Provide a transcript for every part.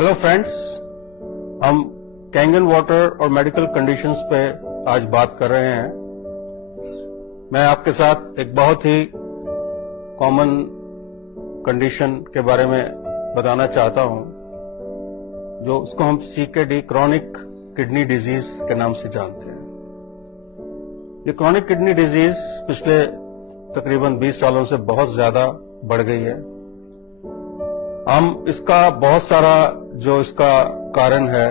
Hello friends, हम Kangen water और medical conditions पे आज बात कर रहे हैं। मैं आपके साथ एक बहुत ही कॉमन कंडीशन के बारे में बताना चाहता हूं, जो उसको हम CKD क्रॉनिक किडनी डिजीज के नाम से जानते हैं। ये क्रॉनिक किडनी डिजीज पिछले तकरीबन 20 सालों से बहुत ज्यादा बढ़ गई है। हम इसका बहुत सारा जो इसका कारण है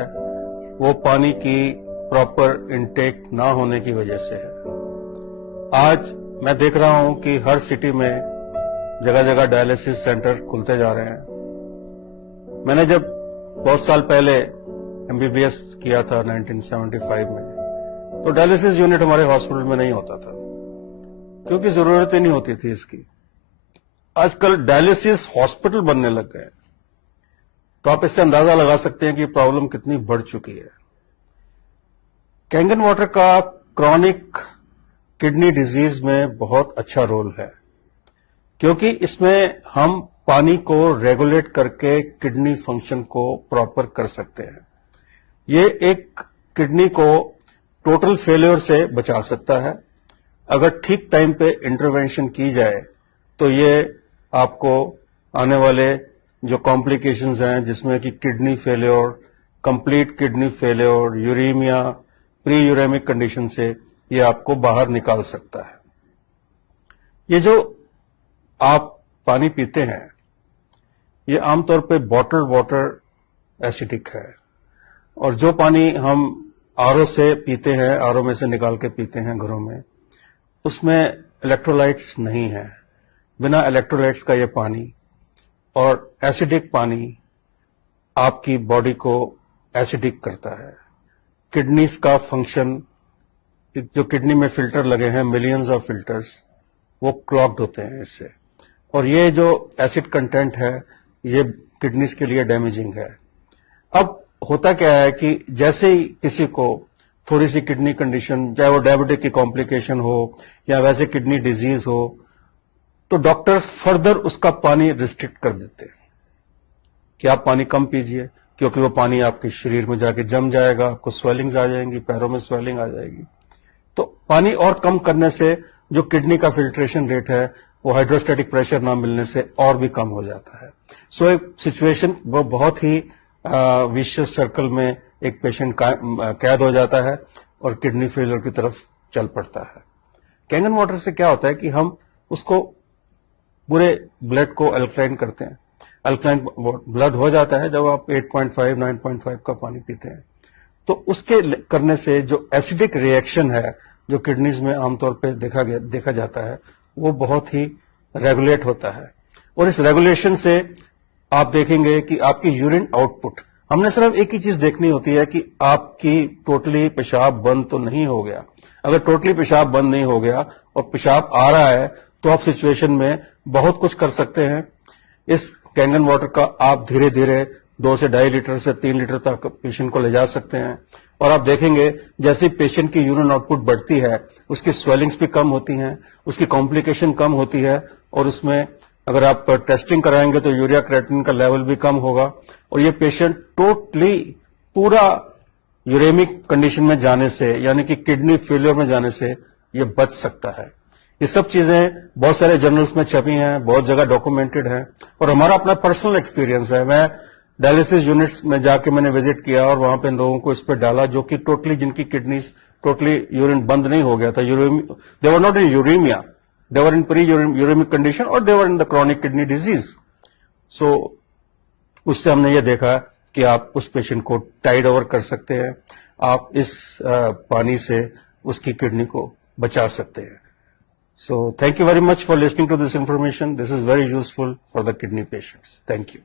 वो पानी की प्रॉपर इनटेक ना होने की वजह से है। आज मैं देख रहा हूं कि हर सिटी में जगह जगह डायलिसिस सेंटर खुलते जा रहे हैं। मैंने जब बहुत साल पहले MBBS किया था 1975 में, तो डायलिसिस यूनिट हमारे हॉस्पिटल में नहीं होता था क्योंकि जरूरत ही नहीं होती थी इसकी। आजकल डायलिसिस हॉस्पिटल बनने लग गए, तो आप इससे अंदाजा लगा सकते हैं कि प्रॉब्लम कितनी बढ़ चुकी है। कैंगन वाटर का क्रॉनिक किडनी डिजीज में बहुत अच्छा रोल है, क्योंकि इसमें हम पानी को रेगुलेट करके किडनी फंक्शन को प्रॉपर कर सकते हैं। ये एक किडनी को टोटल फेलियर से बचा सकता है। अगर ठीक टाइम पे इंटरवेंशन की जाए तो ये आपको आने वाले जो कॉम्प्लिकेशंस हैं, जिसमें कि kidney failure, complete kidney failure, uremia, pre uraemic condition से ये आपको बाहर निकाल सकता है। ये जो आप पानी पीते हैं ये आमतौर पे बॉटल्ड वाटर एसिडिक है, और जो पानी हम RO से पीते हैं, RO में से निकाल के पीते हैं घरों में, उसमें इलेक्ट्रोलाइट्स नहीं है। बिना इलेक्ट्रोलाइट्स का ये पानी और एसिडिक पानी आपकी बॉडी को एसिडिक करता है। किडनीज का फंक्शन, जो किडनी में फिल्टर लगे हैं, मिलियंस ऑफ फिल्टर्स, वो क्लॉग्ड होते हैं इससे, और ये जो एसिड कंटेंट है ये किडनीज के लिए डैमेजिंग है। अब होता क्या है कि जैसे ही किसी को थोड़ी सी किडनी कंडीशन, चाहे वो डायबिटिक की कॉम्प्लिकेशन हो या वैसे किडनी डिजीज हो, तो डॉक्टर्स फर्दर उसका पानी रिस्ट्रिक्ट कर देते हैं कि आप पानी कम पीजिए, क्योंकि वो पानी आपके शरीर में जाके जम जाएगा, आपको स्वेलिंग्स आ जाएंगी, पैरों में स्वेलिंग आ जाएगी। तो पानी और कम करने से जो किडनी का फिल्ट्रेशन रेट है वो हाइड्रोस्टैटिक प्रेशर ना मिलने से और भी कम हो जाता है। सो एक सिचुएशन वो बहुत ही विशियस सर्कल में एक पेशेंट कैद हो जाता है और किडनी फेलियर की तरफ चल पड़ता है। कैंगन वाटर से क्या होता है कि हम उसको पूरे ब्लड को अल्कलाइन करते हैं। अल्कलाइन ब्लड हो जाता है जब आप 8.5, 9.5 का पानी पीते हैं। तो उसके करने से जो एसिडिक रिएक्शन है जो किडनीज में आमतौर पे देखा जाता है, वो बहुत ही रेगुलेट होता है। और इस रेगुलेशन से आप देखेंगे कि आपकी यूरिन आउटपुट, हमने सिर्फ एक ही चीज देखनी होती है कि आपकी टोटली पेशाब बंद तो नहीं हो गया। अगर टोटली पेशाब बंद नहीं हो गया और पेशाब आ रहा है तो आप सिचुएशन में बहुत कुछ कर सकते हैं। इस कैंगन वाटर का आप धीरे धीरे 2 से 2.5 लीटर से 3 लीटर तक पेशेंट को ले जा सकते हैं, और आप देखेंगे जैसे पेशेंट की यूरिन आउटपुट बढ़ती है उसकी स्वेलिंग्स भी कम होती हैं, उसकी कॉम्प्लिकेशन कम होती है, और उसमें अगर आप टेस्टिंग कराएंगे तो यूरिया क्रिएटिनिन का लेवल भी कम होगा, और ये पेशेंट टोटली पूरा यूरेमिक कंडीशन में जाने से, यानी कि किडनी फेलियर में जाने से ये बच सकता है। ये सब चीजें बहुत सारे जर्नल्स में छपी हैं, बहुत जगह डॉक्यूमेंटेड है, और हमारा अपना पर्सनल एक्सपीरियंस है। मैं डायलिसिस यूनिट्स में जाके मैंने विजिट किया और वहां पे लोगों को इस पर डाला जो कि टोटली, जिनकी किडनीज टोटली यूरिन बंद नहीं हो गया था, they were not in uraemia, they were in pre uraemic condition, और they were in the chronic kidney disease. So उससे हमने ये देखा कि आप उस पेशेंट को टाइड ओवर कर सकते हैं, आप इस पानी से उसकी किडनी को बचा सकते हैं। So thank you very much for listening to this information. This is very useful for the kidney patients. Thank you.